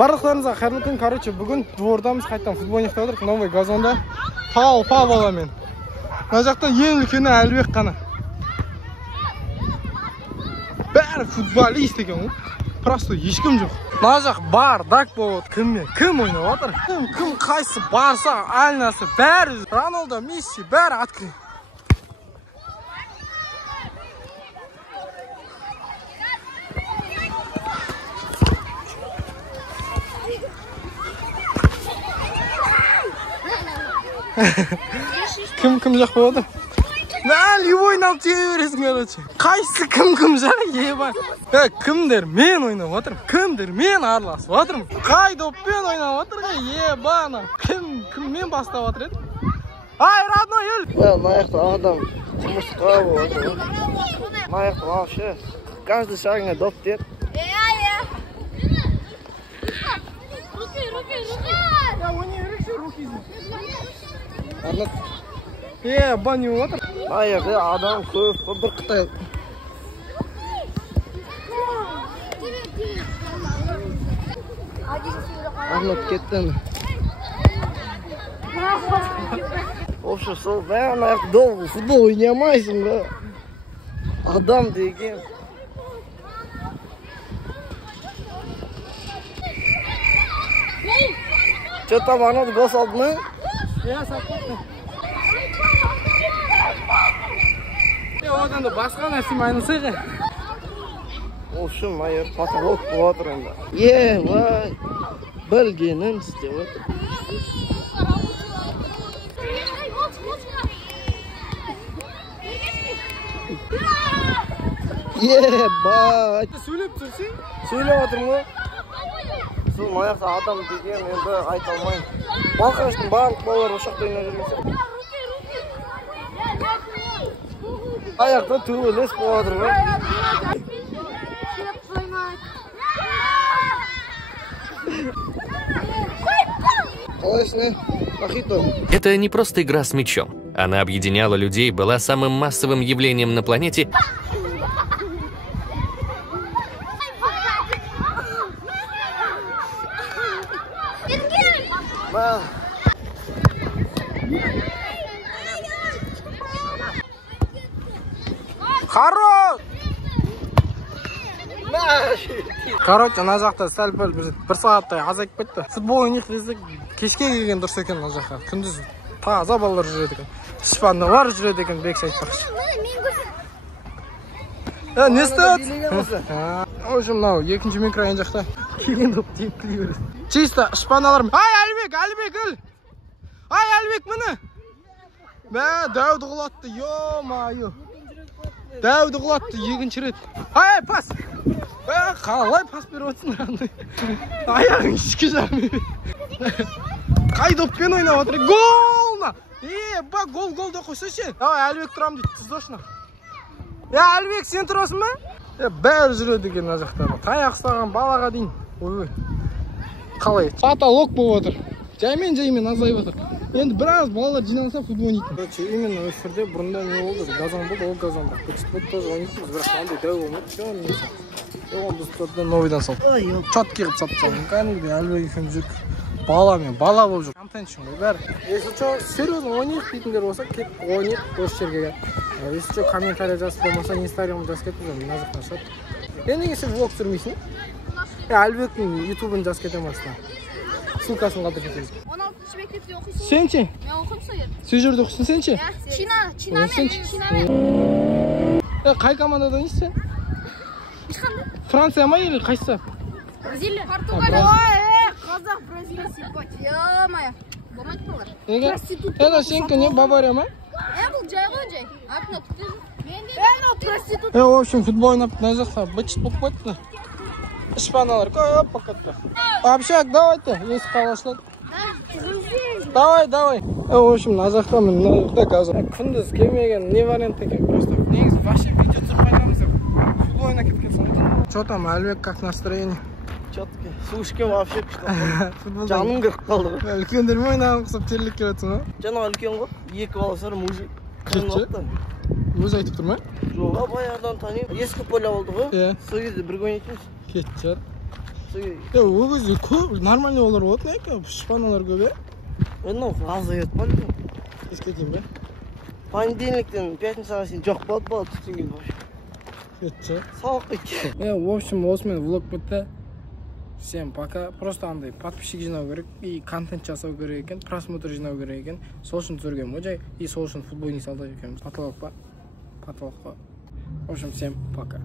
Барлықтарыңызға қайырлы күн. Короче, бүгін двордамыз қайтадан футбол ойнап отырмық. Новый газонда. Па баламен. Мына жақта ең үлкені Әлібек қана. Бәрі футболист екен ғой. Просто ешкім жоқ. Мына жақ бардак болып кіммен? Кім ойнап отыр? Кім қайсы барса, айнасы бәрі Рональдо, Месси бәрі открыт. Кім жақ болады? Любой ойнап тие бересің, короче. Қайсы кім жақ ебай. Кімдер мен ойнап отырмын. Кімдер мен араласып отырмын. Қай доппен ойнап отыр ғой, ебана. Кіммен бастап отыр еді? Ай, родной ел. Мына жақта адам жұмысқа болады. Мына жақта вообще каждый шагыңа доп тиеді. Бани отыр. Мына жерде адам көп, бір Қытай. Арнап кетті. Вообще сол бәрін аяқ долго футбол ойнамайсың ба? Адам деген. Че там анау гол салды ма? Салды. Одан да басқа нәрсемен айналысайық. Ол үшін майыр потолок болып отыр енді. Вай, білгенім істеп отыр. Бай. Сөйлеп тұрсың? Сөйлеп отырмын ғой. Сол маяқта адам деген енді айта алмайын. Балқаштың барлық балалар ошақта ойнап жүрген. Аяқта төбелес болып отыр ғой. Это не просто игра с мячом. Она объединяла людей, была самым массовым явлением на планете. Хорош! Короче, мына жақта сәл-пәл бір сағаттай азайып кетті. Футбол ойнайық десек, кешке келген дұрыс екен мына жаққа. Күндіз таза балалар жүреді екен. Шпанды бар жүреді екен, бек айтпақшы. Не істеп? В общем, мынау екінші микрофон жақта. Келген доп тиіп келе береді. Чисто шпаналарым. Ай, Әлібек, үл! Ай, Әлібек, міне! Дәуді құлатты, ё-майо. Дәуді құлатты, екінші рет. Ай, пас! Қалай пас беріп отырсың? Аяғың ішке жармай. Қай доппен ойнап отыр? Голна! Гол да қойса ше. Әлібек тұрам дейді, тұздошына. Әлібек, сен тұрасың ба? Бәрі жүреді екен мына жақтағы. Таяқ ұстаған балаға дейін. Қалай? Потолок болып отыр. Жаймен азайып отыр. Енді біраз балалар жиналса футбол ойнайтын. Короче, именно осы жерде бұрында не болды? Газон болды, ол газонда. Көкшетауда тоже ойнайтынбыз, бірақ андай дәу болмайды. Оған біз тұрды новыйдан салды. Чотки қылып сатып. Кәдімгідей Әлібек екеуміз жүрік. Бала болып жүр. Контент ғой бәрі. Если что, серьезно ойнайық дейтіндер болса, кеп ойнайық осы жерге. Если что, комментарий жазып болмаса, Инстаграмға жазып кетіп жүрмін, мына жақтан шығады. Неге сен влог түсірмейсің? Әлібектің ютубын жазып кетемін астына. Ссылкасын қалдырып кетеміз. 16 мектепте оқисың? Сен ше? Мен оқимын сол жерде. Сол жерде оқисың сен ше? Чинамен. Қай командада ойнайсың сен? Ешқандай. Франция ма или қайсы? Бразилия. Португалия. Қазақ, Бразилия сипат. Ё-моё. Болмайды бұлар. Неге? Сенікі не, Бавария ма? Бұл жай ғой жай. Атына күтеді. Проститут. В общем, футбол ойнап мына жақта бычыт болып кетті. Шпаналар көп покатты. Общак, давай-то, если қалашылады. Давай. В общем, мына жақта мына жақта газон. Күндіз келмеген не вариант екен. Просто негізі вообще видео түсіріп қайтамыз деп. Футбол ойнап кеткен соң. Что там, Әлібек, как настроение? Четко. Сушке вообще күшті. Жаным кіріп қалды ғой. Үлкендермен ойнаған құсап терлік келетсің ғой? Жаңа үлкен ғой. Екі баласыр мужик. Өзі айтып тұр ма? Жоқ, баяғыдан танимын. Ескі поля болды ғой. Сол кезде бірге ойнайтынбыз. Кетті. Артур. Өзі көп, нормальный олар болады ма екен? Шпаналар көп, е? Мынау азайып қалды. Ескетейін бе? Понедельниктен пятницаға шейін жоқ болады түстен кейін. Кетші. Сауық екен. В общем, осымен влог бітті. Всем пока. Просто андай подписчик жинау керек и контент жасау керек екен, просмотр жинау керек екен. Сол үшін түсірген мojay и сол үшін футболник салдық екенбіз. Потолок па? Потолок па? В общем, всем пока.